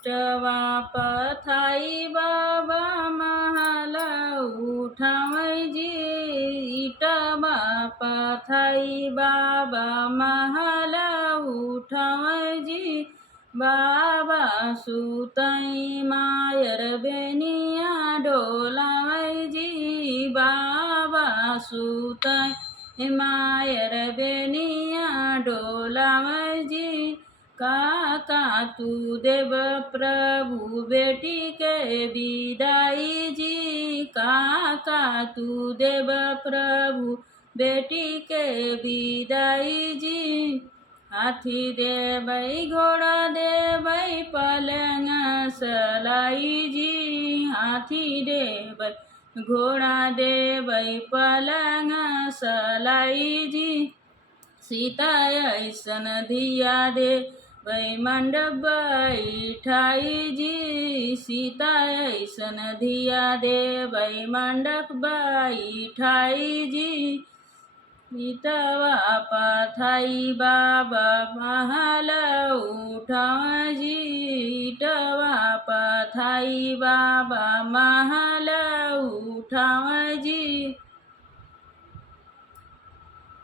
इटवा पथाई बाबा महल उठावैजी। इटवा पथाई बाबा महल उठावैजी। बाबा सुतई मायर बेनिया डोलावैजी। बाबा सुतई मायर बेनिया डोलावैजी। काका तू देव प्रभु बेटी के विदाई जी। काका तू देव प्रभु बेटी के विदाई जी। हाथी देबै घोड़ा देबै पलंग सलाई जी। हाथी देबै घोड़ा देबै पलंग सलाई जी। सीता ऐसन धिया देबै मंडप बैठाई जी। सीता ऐसन धिया देबै मंडप बैठाई जी। इटवा पथाई बाबा महल उठावैजी। इटवा पथाई बाबा महल उठावैजी।